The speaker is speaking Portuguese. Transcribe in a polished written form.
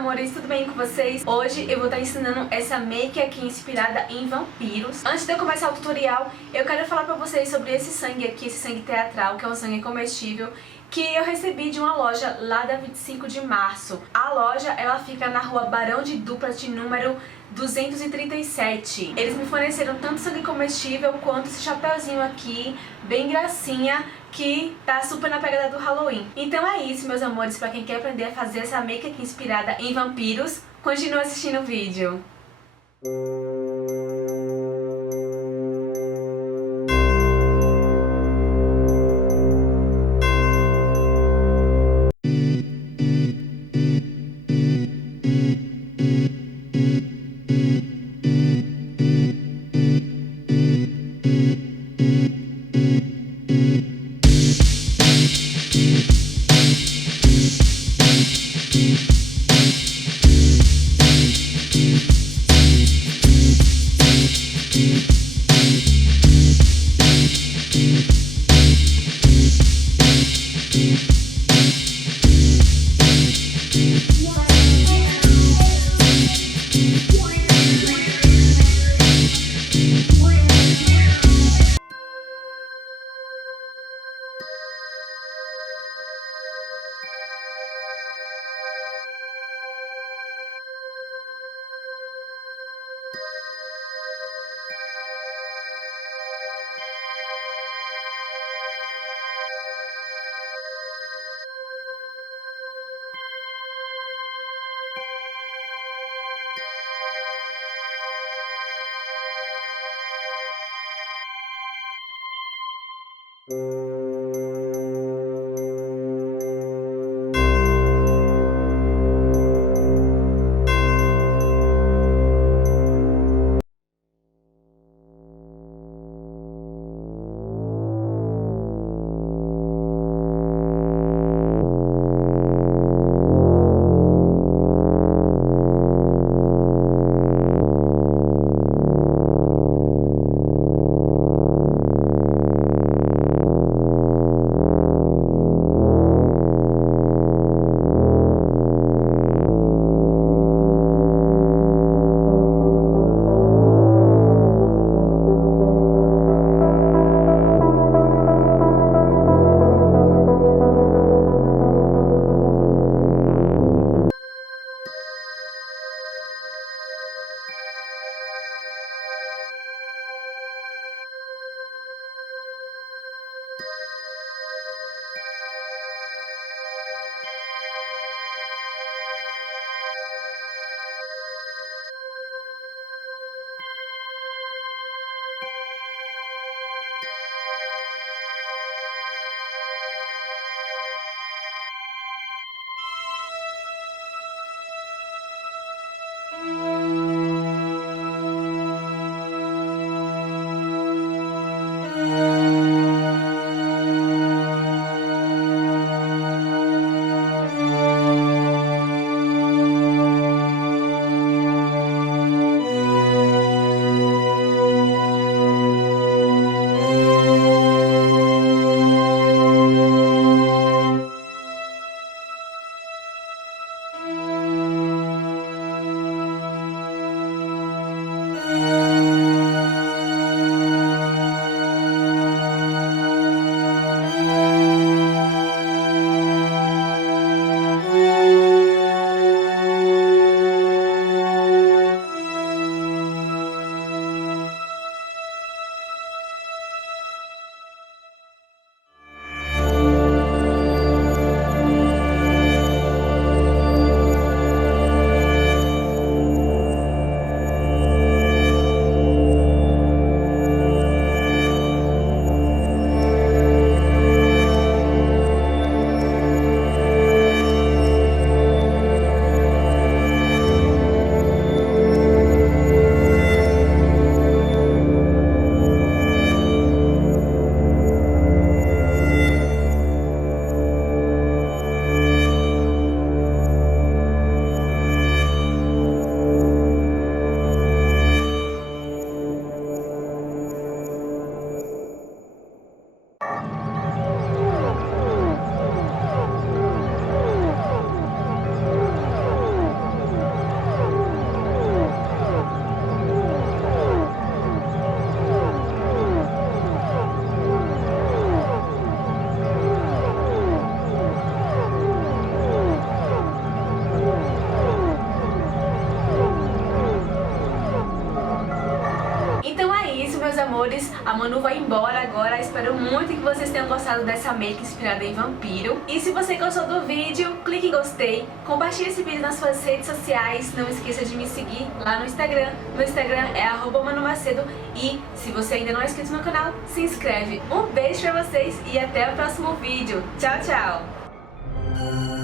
amores, tudo bem com vocês? Hoje eu vou estar ensinando essa make aqui inspirada em vampiros. Antes de eu começar o tutorial, eu quero falar pra vocês sobre esse sangue aqui, esse sangue teatral, que é um sangue comestível, que eu recebi de uma loja lá da 25 de março. A loja, ela fica na rua Barão de Duplat, número 237. Eles me forneceram tanto sangue comestível quanto esse chapeuzinho aqui, bem gracinha, que tá super na pegada do Halloween. Então é isso, meus amores, pra quem quer aprender a fazer essa make aqui inspirada em vampiros, continua assistindo o vídeo. amores, a Manu vai embora agora. Espero muito que vocês tenham gostado dessa make inspirada em vampiro. E se você gostou do vídeo, clique em gostei, compartilhe esse vídeo nas suas redes sociais. Não esqueça de me seguir lá no Instagram. Meu Instagram é @manumacedo. E se você ainda não é inscrito no canal, se inscreve. Um beijo pra vocês e até o próximo vídeo. Tchau, tchau!